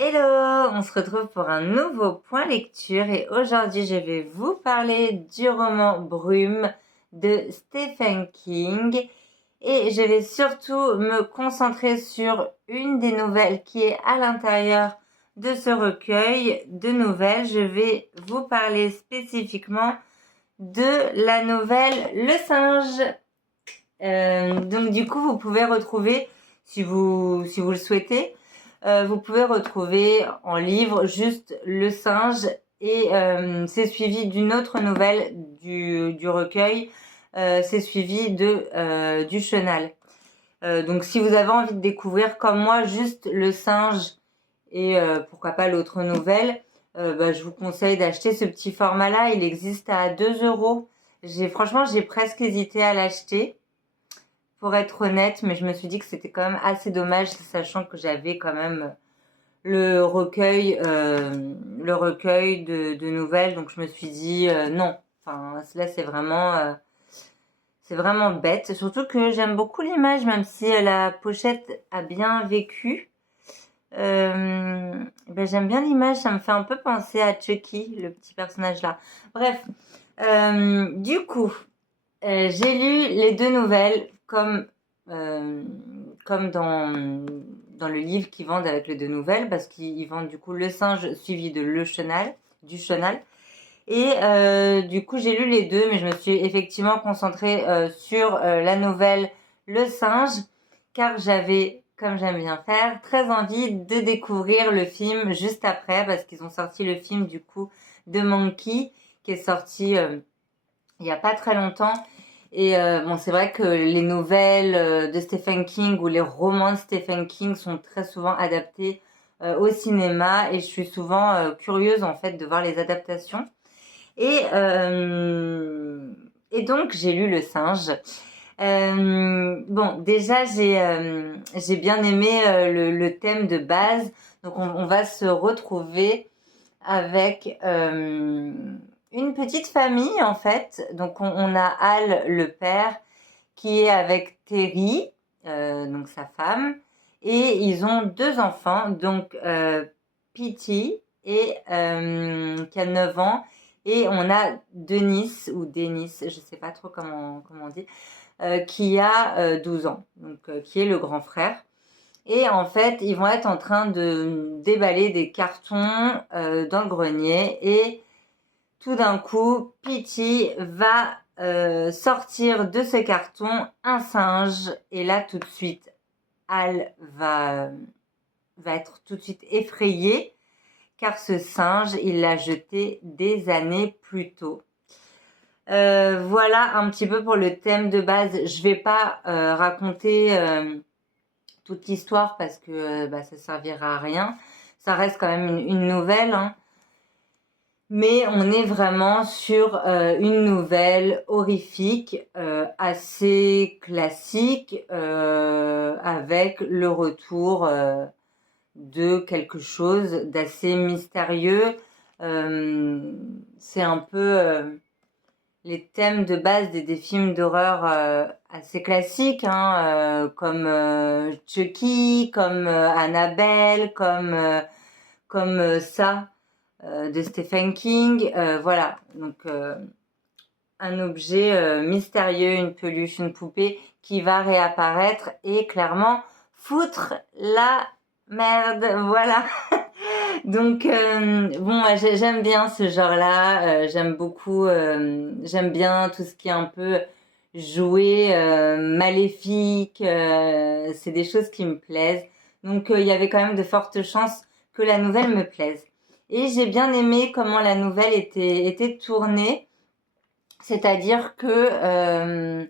Hello, on se retrouve pour un nouveau point lecture et aujourd'hui je vais vous parler du roman Brume de Stephen King et je vais surtout me concentrer sur une des nouvelles qui est à l'intérieur de ce recueil de nouvelles. Je vais vous parler spécifiquement de la nouvelle Le Singe. Donc du coup vous pouvez retrouver, si vous le souhaitez, vous pouvez retrouver en livre juste Le Singe et c'est suivi d'une autre nouvelle du recueil. C'est suivi du Chenal. Donc si vous avez envie de découvrir comme moi juste Le Singe et pourquoi pas l'autre nouvelle, je vous conseille d'acheter ce petit format-là. Il existe à 2 €. Franchement, j'ai presque hésité à l'acheter pour être honnête, mais je me suis dit que c'était quand même assez dommage, sachant que j'avais quand même le recueil de nouvelles, donc je me suis dit non. Enfin, là c'est vraiment bête. Surtout que j'aime beaucoup l'image, même si la pochette a bien vécu. J'aime bien l'image, ça me fait un peu penser à Chucky, le petit personnage là. Bref, du coup, j'ai lu les deux nouvelles comme dans le livre qu'ils vendent avec les deux nouvelles, parce qu'ils vendent du coup Le Singe suivi de du Chenal. Et du coup, j'ai lu les deux, mais je me suis effectivement concentrée sur la nouvelle Le Singe, car j'avais, comme j'aime bien faire, très envie de découvrir le film juste après, parce qu'ils ont sorti le film du coup de Monkey, qui est sorti il y a pas très longtemps. Et c'est vrai que les nouvelles de Stephen King ou les romans de Stephen King sont très souvent adaptés au cinéma et je suis souvent curieuse en fait de voir les adaptations. Et, et donc j'ai lu Le Singe. Déjà j'ai bien aimé le thème de base. Donc on va se retrouver avec une petite famille en fait. Donc on a Al le père qui est avec Terry, donc sa femme, et ils ont deux enfants, donc Petey et qui a 9 ans, et on a Denis ou Denis, je sais pas trop comment on dit, qui a 12 ans, donc qui est le grand frère. Et en fait, ils vont être en train de déballer des cartons dans le grenier et tout d'un coup, Petey va sortir de ce carton un singe et là tout de suite, Al va être tout de suite effrayé car ce singe, il l'a jeté des années plus tôt. Voilà un petit peu pour le thème de base. Je vais pas raconter toute l'histoire parce que ça servira à rien. Ça reste quand même une nouvelle, hein. Mais on est vraiment sur une nouvelle horrifique, assez classique, avec le retour de quelque chose d'assez mystérieux. C'est un peu les thèmes de base des films d'horreur assez classiques, hein, comme Chucky, comme Annabelle, comme ça de Stephen King. Voilà, donc un objet mystérieux, une peluche, une poupée qui va réapparaître et clairement foutre la merde. Voilà. Donc j'aime bien ce genre-là, j'aime beaucoup, j'aime bien tout ce qui est un peu joué, maléfique, c'est des choses qui me plaisent. Donc il y avait quand même de fortes chances que la nouvelle me plaise. Et j'ai bien aimé comment la nouvelle était tournée, c'est-à-dire que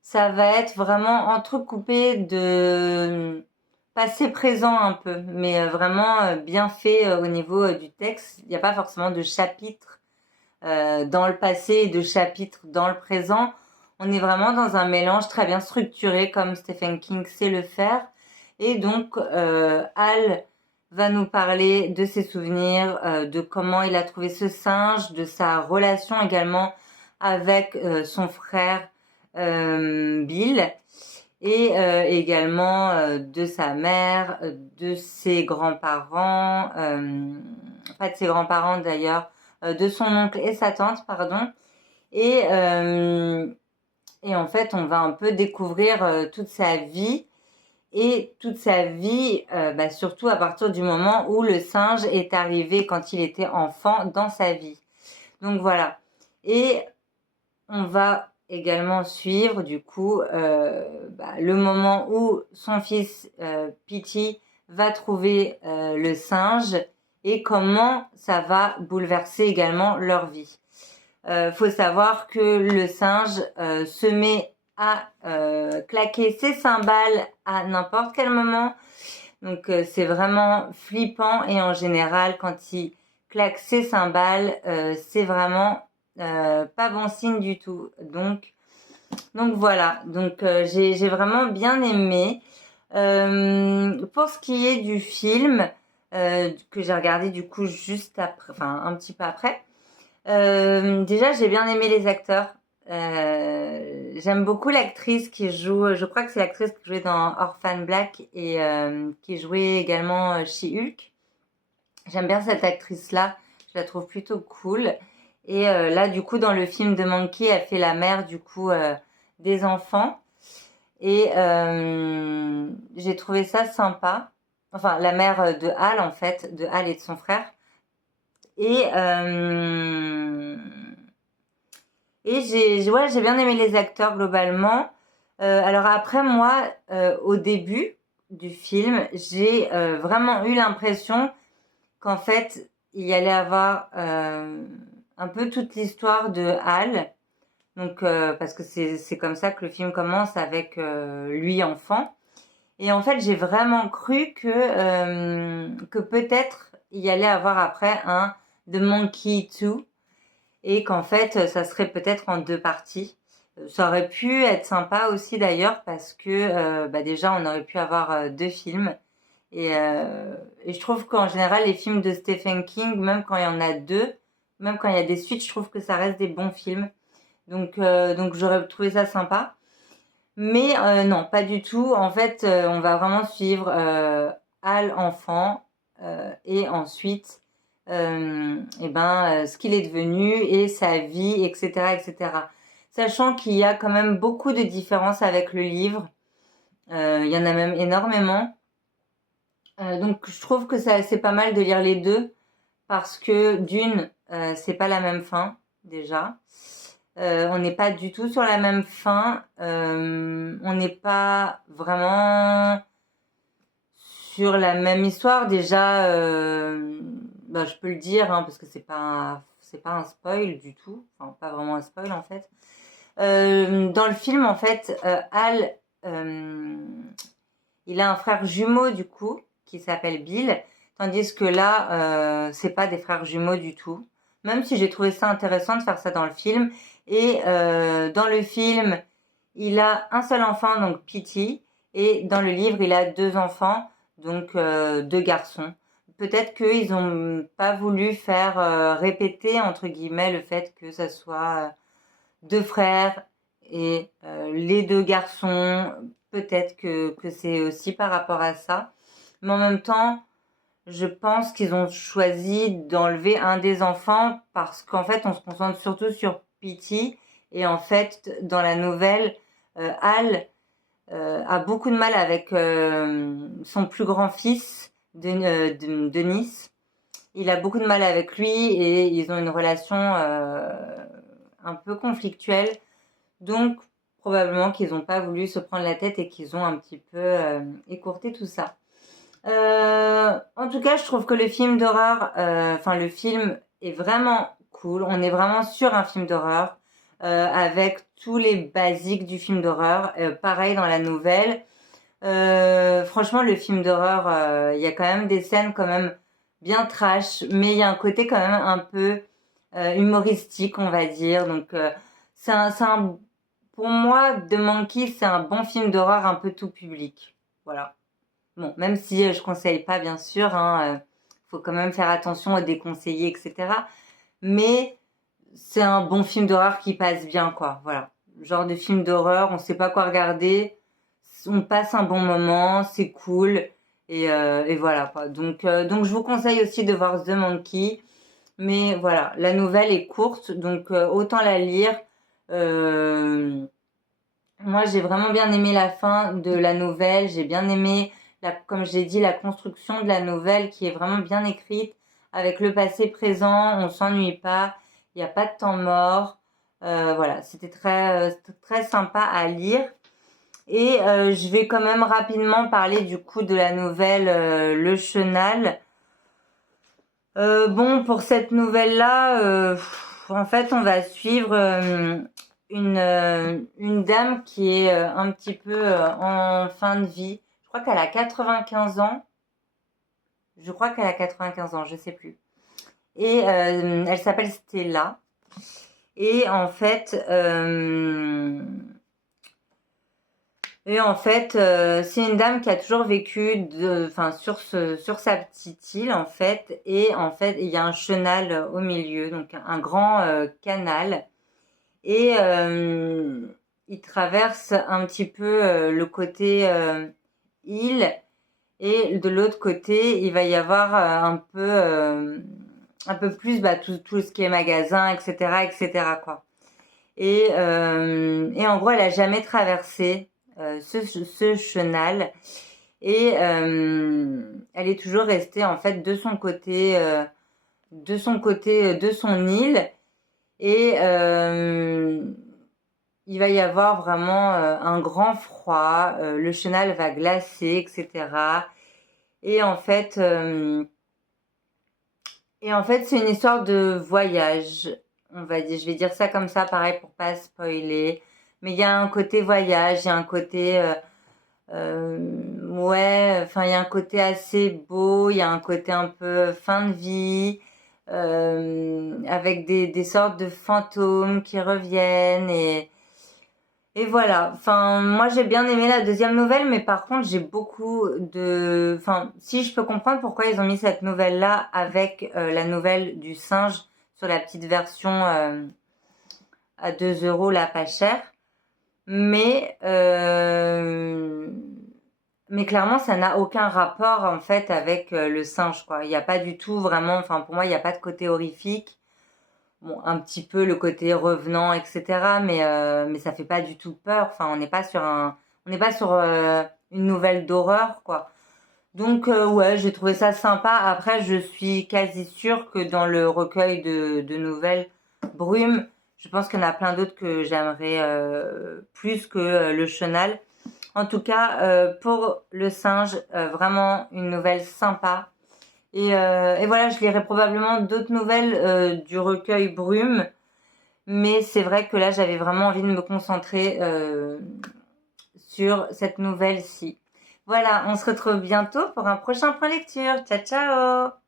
ça va être vraiment entrecoupé de passé présent un peu, mais vraiment bien fait au niveau du texte. Il n'y a pas forcément de chapitre dans le passé et de chapitre dans le présent. On est vraiment dans un mélange très bien structuré comme Stephen King sait le faire. Et donc Al va nous parler de ses souvenirs, de comment il a trouvé ce singe, de sa relation également avec son frère Bill. et également de sa mère, de ses grands-parents, pas de ses grands-parents d'ailleurs, de son oncle et sa tante, pardon. Et, et en fait, on va un peu découvrir toute sa vie. Et toute sa vie, surtout à partir du moment où le singe est arrivé quand il était enfant dans sa vie. Donc voilà. Et on va également suivre du coup le moment où son fils Pity va trouver le singe et comment ça va bouleverser également leur vie. Faut savoir que le singe se met à claquer ses cymbales à n'importe quel moment. Donc c'est vraiment flippant et en général quand il claque ses cymbales, c'est vraiment pas bon signe du tout. Donc voilà, donc j'ai vraiment bien aimé. Pour ce qui est du film que j'ai regardé du coup juste après, enfin un petit peu après. Déjà, j'ai bien aimé les acteurs. J'aime beaucoup l'actrice qui joue, je crois que c'est l'actrice qui jouait dans Orphan Black et qui jouait également chez Hulk. J'aime bien cette actrice-là, je la trouve plutôt cool. Et là, du coup, dans le film de Monkey, elle fait la mère, du coup, des enfants. Et j'ai trouvé ça sympa. Enfin, la mère de Hal, en fait, de Hal et de son frère. Et j'ai bien aimé les acteurs globalement. Alors après, moi, au début du film, j'ai vraiment eu l'impression qu'en fait, il y allait avoir un peu toute l'histoire de Hal. Donc, parce que c'est comme ça que le film commence avec lui enfant. Et en fait, j'ai vraiment cru que peut-être il y allait avoir après un The Monkey 2 et qu'en fait ça serait peut-être en deux parties. Ça aurait pu être sympa aussi d'ailleurs parce que déjà on aurait pu avoir deux films et je trouve qu'en général les films de Stephen King, même quand il y en a deux, même quand il y a des suites, je trouve que ça reste des bons films. Donc j'aurais trouvé ça sympa. Mais non, pas du tout. En fait, on va vraiment suivre Hal enfant et ensuite ce qu'il est devenu et sa vie, etc., etc. Sachant qu'il y a quand même beaucoup de différences avec le livre. Il y en a même énormément. Donc je trouve que c'est pas mal de lire les deux parce que d'une, c'est pas la même fin déjà. On n'est pas du tout sur la même fin. On n'est pas vraiment sur la même histoire. Déjà, je peux le dire parce que c'est pas un spoil du tout. Enfin, pas vraiment un spoil en fait. Dans le film, en fait, Hal, il a un frère jumeau du coup qui s'appelle Bill, tandis que là, c'est pas des frères jumeaux du tout. Même si j'ai trouvé ça intéressant de faire ça dans le film. Et dans le film, il a un seul enfant, donc Petey, et dans le livre, il a deux enfants, donc deux garçons. Peut-être qu'ils n'ont pas voulu faire répéter, entre guillemets, le fait que ça soit deux frères et les deux garçons. Peut-être que c'est aussi par rapport à ça. Mais en même temps, je pense qu'ils ont choisi d'enlever un des enfants parce qu'en fait, on se concentre surtout sur Petey. Et en fait, dans la nouvelle, Hal a beaucoup de mal avec son plus grand fils, Denis. Il a beaucoup de mal avec lui et ils ont une relation un peu conflictuelle. Donc, probablement qu'ils n'ont pas voulu se prendre la tête et qu'ils ont un petit peu écourté tout ça. En tout cas, je trouve que le film d'horreur, le film est vraiment cool. On est vraiment sur un film d'horreur avec tous les basiques du film d'horreur. Pareil dans la nouvelle. Franchement, le film d'horreur, il y a quand même des scènes quand même bien trash, mais il y a un côté quand même un peu humoristique, on va dire. Donc, pour moi, The Monkey, c'est un bon film d'horreur un peu tout public. Voilà. Bon, même si je conseille pas, bien sûr, faut quand même faire attention aux déconseillés, etc. Mais c'est un bon film d'horreur qui passe bien, quoi. Voilà. Genre de film d'horreur, on sait pas quoi regarder. on passe un bon moment, c'est cool. Et voilà quoi. Donc je vous conseille aussi de voir The Monkey. Mais voilà, la nouvelle est courte, donc autant la lire. Euh, Moi, j'ai vraiment bien aimé la fin de la nouvelle. J'ai bien aimé, comme j'ai dit, la construction de la nouvelle qui est vraiment bien écrite avec le passé présent. On s'ennuie pas. Il n'y a pas de temps mort. Voilà, c'était très sympa à lire. Et je vais quand même rapidement parler du coup de la nouvelle Le Chenal. Bon, pour cette nouvelle-là, en fait, on va suivre une dame qui est un petit peu en fin de vie. Je crois qu'elle a 95 ans. Je crois qu'elle a 95 ans, je sais plus. Et elle s'appelle Stella. Et en fait, c'est une dame qui a toujours vécu sur sa petite île, en fait. Et en fait, il y a un chenal au milieu, donc un grand canal. Et il traverse un petit peu le côté île. Et de l'autre côté, il va y avoir un peu plus tout ce qui est magasin, etc., etc., quoi. Et en gros, elle a jamais traversé ce chenal et elle est toujours restée en fait de son île et il va y avoir vraiment un grand froid, le chenal va glacer, etc. Et en fait, c'est une histoire de voyage. Je vais dire ça comme ça, pareil, pour pas spoiler. Mais il y a un côté voyage, il y a un côté, ouais, enfin, il y a un côté assez beau, il y a un côté un peu fin de vie, avec des sortes de fantômes qui reviennent et voilà. Enfin, moi, j'ai bien aimé la deuxième nouvelle, mais par contre, enfin, si je peux comprendre pourquoi ils ont mis cette nouvelle-là avec la nouvelle du singe sur la petite version à 2 euros, là, pas cher. Mais, mais clairement, ça n'a aucun rapport, en fait, avec le singe, quoi. Il n'y a pas du tout vraiment, enfin, pour moi, il n'y a pas de côté horrifique. Bon, un petit peu le côté revenant, etc. Mais ça fait pas du tout peur. Enfin, on n'est pas sur une nouvelle d'horreur, quoi. Donc, ouais, j'ai trouvé ça sympa. Après, je suis quasi sûre que dans le recueil de nouvelles Brume, je pense qu'il y en a plein d'autres que j'aimerais plus que le Chenal. En tout cas, pour le singe, vraiment une nouvelle sympa. Et voilà, je lirai probablement d'autres nouvelles du recueil Brume. Mais c'est vrai que là, j'avais vraiment envie de me concentrer sur cette nouvelle-ci. Voilà, on se retrouve bientôt pour un prochain point lecture. Ciao, ciao!